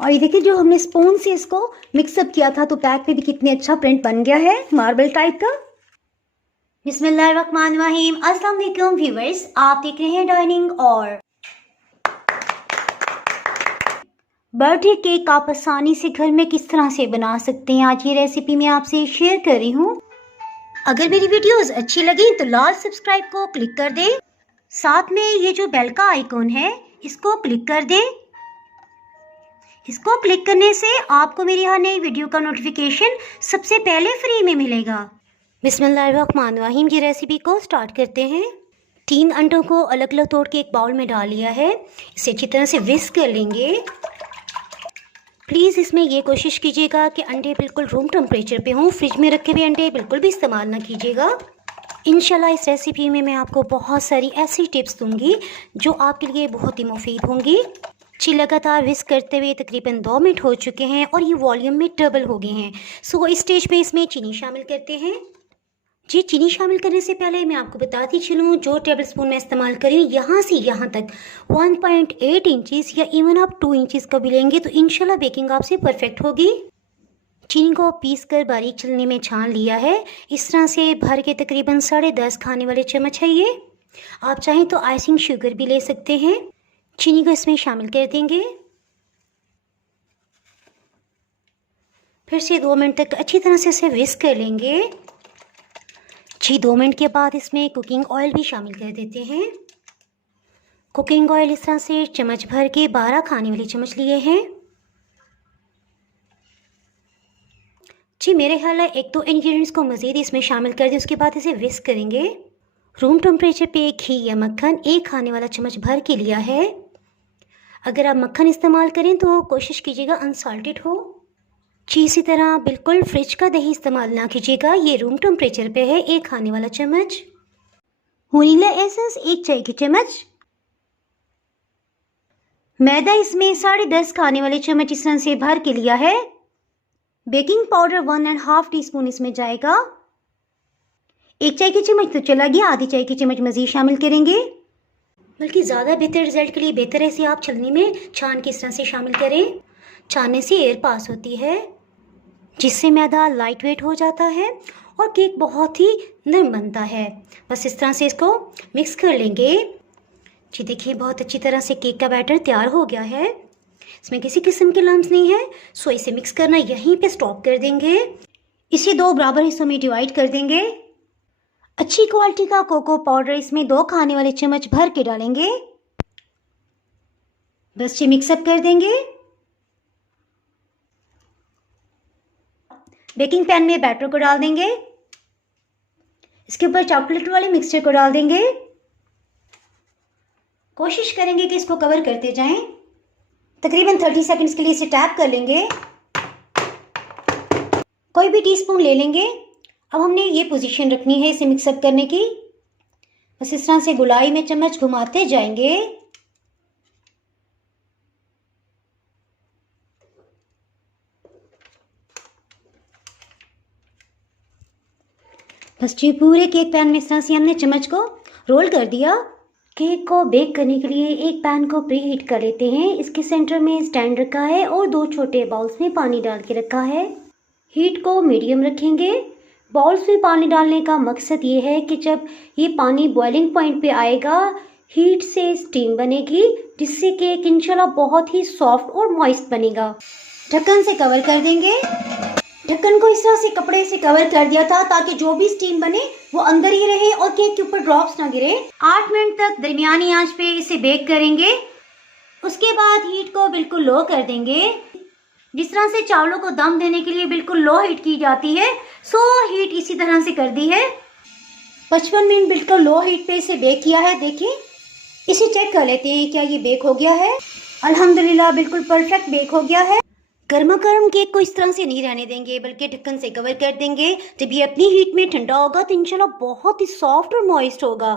और ये देखिए जो हमने स्पून से इसको मिक्सअप किया था तो पैक पे भी कितने अच्छा प्रिंट बन गया है मार्बल टाइप का। बिस्मिल्लाहिर्रहमानिर्रहीम। अस्सलाम वालेकुम व्यूअर्स, आप देख रहे हैं डाइनिंग। और बर्थडे केक आप आसानी से घर में किस तरह से बना सकते हैं, आज ये रेसिपी मैं आपसे शेयर कर रही हूँ। अगर मेरी वीडियोस अच्छी लगी तो लाल सब्सक्राइब को क्लिक कर दें, साथ में ये जो बेल का आइकॉन है इसको क्लिक कर दें। इसको क्लिक करने से आपको मेरी हर नई वीडियो का नोटिफिकेशन सबसे पहले फ्री में मिलेगा। बिस्मिल्लाहिर्रहमानिर्रहीम। ये रेसिपी को स्टार्ट करते हैं। 3 अंडों को अलग अलग तोड़ के एक बाउल में डाल लिया है। इसे अच्छी तरह से विस्क कर लेंगे। प्लीज़ इसमें ये कोशिश कीजिएगा कि अंडे बिल्कुल रूम टेम्परेचर पे हों। फ्रिज में रखे हुए अंडे बिल्कुल भी इस्तेमाल ना कीजिएगा। इंशाल्लाह इस रेसिपी में मैं आपको बहुत सारी ऐसी टिप्स दूंगी जो आपके लिए बहुत ही मुफीद होंगी। जी लगातार विस्क करते हुए तकरीबन 2 मिनट हो चुके हैं और ये वॉल्यूम में डबल हो गए हैं। सो इस स्टेज पे इसमें चीनी शामिल करते हैं। जी चीनी शामिल करने से पहले मैं आपको बताती चलूँ जो टेबल स्पून मैं इस्तेमाल करी यहाँ से यहाँ तक 1.8 इंचज़ या इवन आप 2 इंचज़ का भी लेंगे तो इंशाल्लाह बेकिंग आपसे परफेक्ट होगी। चीनी को पीस कर बारीक छलनी में छान लिया है। इस तरह से भर के तकरीबन 10.5 खाने वाले चम्मच है ये। आप चाहें तो आइसिंग शुगर भी ले सकते हैं। चीनी को इसमें शामिल कर देंगे। फिर से 2 मिनट तक अच्छी तरह से इसे विस्क कर लेंगे। जी 2 मिनट के बाद इसमें कुकिंग ऑयल भी शामिल कर देते हैं। कुकिंग ऑयल इस तरह से चम्मच भर के 12 खाने वाले चम्मच लिए हैं। जी मेरे ख्याल है 1-2 इंग्रेडिएंट्स को मज़ीद इसमें शामिल कर दें, उसके बाद इसे विस्क करेंगे। रूम टेम्परेचर पे घी या मक्खन 1 खाने वाला चम्मच भर के लिया है। अगर आप मक्खन इस्तेमाल करें तो कोशिश कीजिएगा अनसाल्टेड हो। जी इसी तरह बिल्कुल फ्रिज का दही इस्तेमाल ना कीजिएगा, ये रूम टेम्परेचर पे है। 1 खाने वाला चम्मच वनीला एसेंस 1 चाय की चम्मच। मैदा इसमें 10.5 खाने वाले चम्मच इस तरह से भर के लिया है। बेकिंग पाउडर 1.5 टीस्पून इसमें जाएगा। 1 चाय की चम्मच तो चला गया, आधी चाय की चम्मच मज़ीद शामिल करेंगे। बल्कि ज़्यादा बेहतर रिजल्ट के लिए बेहतर है इसे आप छलनी में छान के इस तरह से शामिल करें। छानने से एयर पास होती है जिससे मैदा लाइट वेट हो जाता है और केक बहुत ही नरम बनता है। बस इस तरह से इसको मिक्स कर लेंगे। जी देखिए बहुत अच्छी तरह से केक का बैटर तैयार हो गया है, इसमें किसी किस्म के लम्स नहीं है। सो इसे मिक्स करना यहीं पे स्टॉप कर देंगे। इसे 2 बराबर हिस्सों में डिवाइड कर देंगे। अच्छी क्वालिटी का कोको पाउडर इसमें 2 खाने वाले चम्मच भर के डालेंगे। बस ये मिक्सअप कर देंगे। बेकिंग पैन में बैटर को डाल देंगे। इसके ऊपर चॉकलेट वाले मिक्सचर को डाल देंगे। कोशिश करेंगे कि इसको कवर करते जाएं। तकरीबन 30 सेकंड्स के लिए इसे टैप कर लेंगे। कोई भी टीस्पून ले लेंगे। अब हमने ये पोजीशन रखनी है इसे मिक्सअप करने की। बस इस तरह से गोलाई में चम्मच घुमाते जाएंगे। बस जी पूरे केक पैन में इस तरह से हमने चम्मच को रोल कर दिया। केक को बेक करने के लिए एक पैन को प्री हीट कर लेते हैं। इसके सेंटर में स्टैंड रखा है और 2 छोटे बाउल्स में पानी डाल के रखा है। हीट को मीडियम रखेंगे। बाउल्स में पानी डालने का मकसद ये है कि जब ये पानी बॉइलिंग पॉइंट पे आएगा हीट से स्टीम बनेगी जिससे केक इंशाल्लाह बहुत ही सॉफ्ट और मॉइस्ट बनेगा। ढक्कन से कवर कर देंगे। ढक्कन को इस तरह से कपड़े से कवर कर दिया था ताकि जो भी स्टीम बने वो अंदर ही रहे और केक के ऊपर ड्रॉप्स ना गिरे। 8 मिनट तक दरमियानी आंच पे इसे बेक करेंगे। उसके बाद हीट को बिल्कुल लो कर देंगे। जिस तरह से चावलों को दम देने के लिए बिल्कुल लो हीट की जाती है, सो हीट इसी तरह से कर दी है। 55 मिनट बिल्कुल लो हीट पे इसे बेक किया है। देखिए इसे चेक कर लेते हैं क्या ये बेक हो गया है। अल्हम्दुलिल्लाह बिल्कुल परफेक्ट बेक हो गया है। गर्मा गर्म केक को इस तरह से नहीं रहने देंगे बल्कि ढक्कन से कवर कर देंगे। जब ये अपनी हीट में ठंडा होगा तो इंशाल्लाह बहुत ही सॉफ्ट और मॉइस्ट होगा।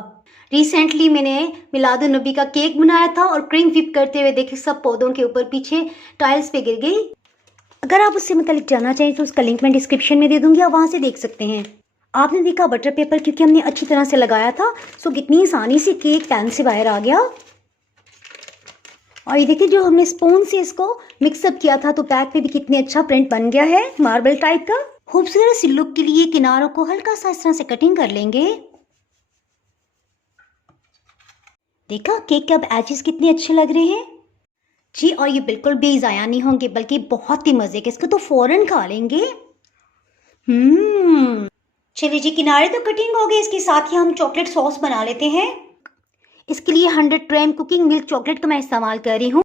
रिसेंटली मैंने मिलादुन नबी का केक बनाया था और क्रीम व्हिप करते हुए देखिए सब पौधों के ऊपर पीछे टाइल्स पे गिर गई। अगर आप उससे मतलब जानना चाहें तो उसका लिंक मैं डिस्क्रिप्शन में दे दूंगी, आप वहाँ से देख सकते हैं। आपने देखा बटर पेपर क्योंकि हमने अच्छी तरह से लगाया था, सो कितनी आसानी से केक पैन से बाहर आ गया। और ये देखिए जो हमने स्पून से इसको मिक्सअप किया था तो पैक पे भी कितने अच्छा प्रिंट बन गया है मार्बल टाइप का। खूबसूरत सी लुक के लिए किनारों को हल्का सा इस तरह से कटिंग कर लेंगे। देखा केक के अब एजेस कितने अच्छे लग रहे हैं जी, और ये बिल्कुल भी ज़ाया नहीं होंगे बल्कि बहुत ही मज़े के, इसको तो फ़ौरन खा लेंगे। चलिए जी, किनारे तो कटिंग हो गई, इसके साथ ही हम चॉकलेट सॉस बना लेते हैं। इसके लिए 100 ग्राम कुकिंग मिल्क चॉकलेट का मैं इस्तेमाल कर रही हूँ।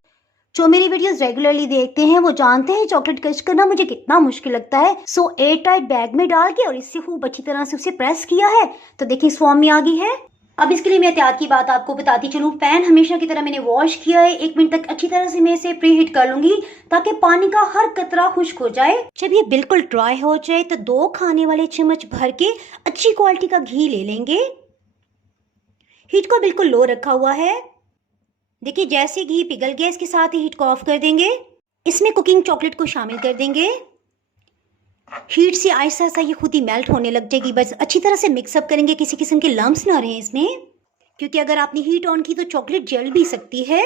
जो मेरी वीडियोस रेगुलरली देखते हैं वो जानते हैं चॉकलेट क्रश करना मुझे कितना मुश्किल लगता है। सो एयर टाइट बैग में डाल के और इससे खूब अच्छी तरह से उसे प्रेस किया है तो देखिए इस फॉर्म में आ गई है। अब इसके लिए मैं एहतियात की बात आपको बताती चलूँ। पैन हमेशा की तरह मैंने वॉश किया है, 1 मिनट तक अच्छी तरह से मैं इसे प्री हीट कर लूंगी ताकि पानी का हर कतरा खुश्क हो जाए। जब ये बिल्कुल ड्राई हो जाए तो 2 खाने वाले चम्मच भर के अच्छी क्वालिटी का घी ले लेंगे। हीट को बिल्कुल लो रखा हुआ है। देखिए जैसे घी पिघल गया इसके साथ ही हीट को ऑफ कर देंगे। इसमें कुकिंग चॉकलेट को शामिल कर देंगे। हीट से आहिस्ता आहिस्ता ये खुद ही मेल्ट होने लग जाएगी। बस अच्छी तरह से मिक्सअप करेंगे, किसी किस्म के लम्स ना रहें इसमें, क्योंकि अगर आपने हीट ऑन की तो चॉकलेट जल भी सकती है।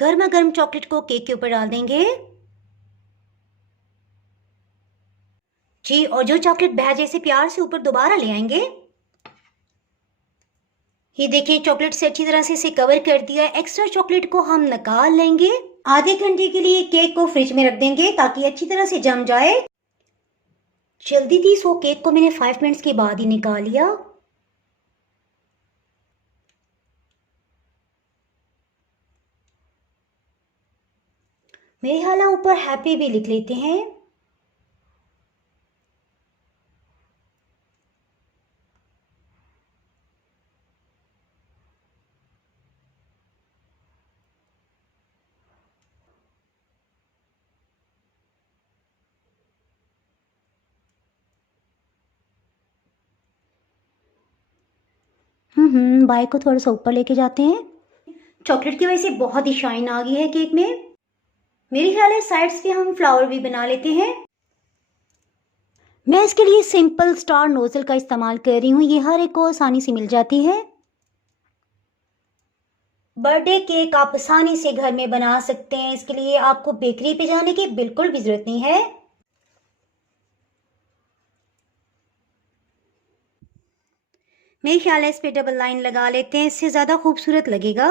गर्मा गर्म चॉकलेट को केक के ऊपर डाल देंगे जी, और जो चॉकलेट बह जैसे प्यार से ऊपर दोबारा ले आएंगे। ये देखिए चॉकलेट से अच्छी तरह से इसे कवर कर दिया। एक्स्ट्रा चॉकलेट को हम निकाल लेंगे। आधे घंटे के लिए केक को फ्रिज में रख देंगे ताकि अच्छी तरह से जम जाए। जल्दी थी सो केक को मैंने 5 मिनट्स के बाद ही निकाल लिया। मेरे ख्याल ऊपर हैप्पी भी लिख लेते हैं। बाइक को थोड़ा सा ऊपर लेके जाते हैं। चॉकलेट की वजह से बहुत ही शाइन आ गई है केक में। मेरे ख्याल है साइड्स पे हम फ्लावर भी बना लेते हैं। मैं इसके लिए सिंपल स्टार नोजल का इस्तेमाल कर रही हूँ, ये हर एक को आसानी से मिल जाती है। बर्थडे केक आप आसानी से घर में बना सकते हैं, इसके लिए आपको बेकरी पे जाने की बिल्कुल भी जरूरत नहीं है। मेरे ख्याल है इस पे डबल लाइन लगा लेते हैं, इससे ज़्यादा खूबसूरत लगेगा।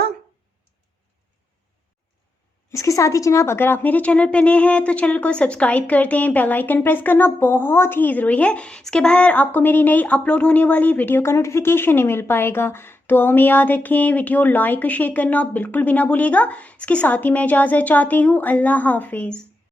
इसके साथ ही जनाब अगर आप मेरे चैनल पे नए हैं तो चैनल को सब्सक्राइब कर दें, बेल आइकन प्रेस करना बहुत ही ज़रूरी है। इसके बाहर आपको मेरी नई अपलोड होने वाली वीडियो का नोटिफिकेशन नहीं मिल पाएगा। तो हमें याद रखें वीडियो लाइक और शेयर करना बिल्कुल भी ना भूलिएगा। इसके साथ ही मैं इजाज़त चाहती हूँ। अल्लाह हाफिज़।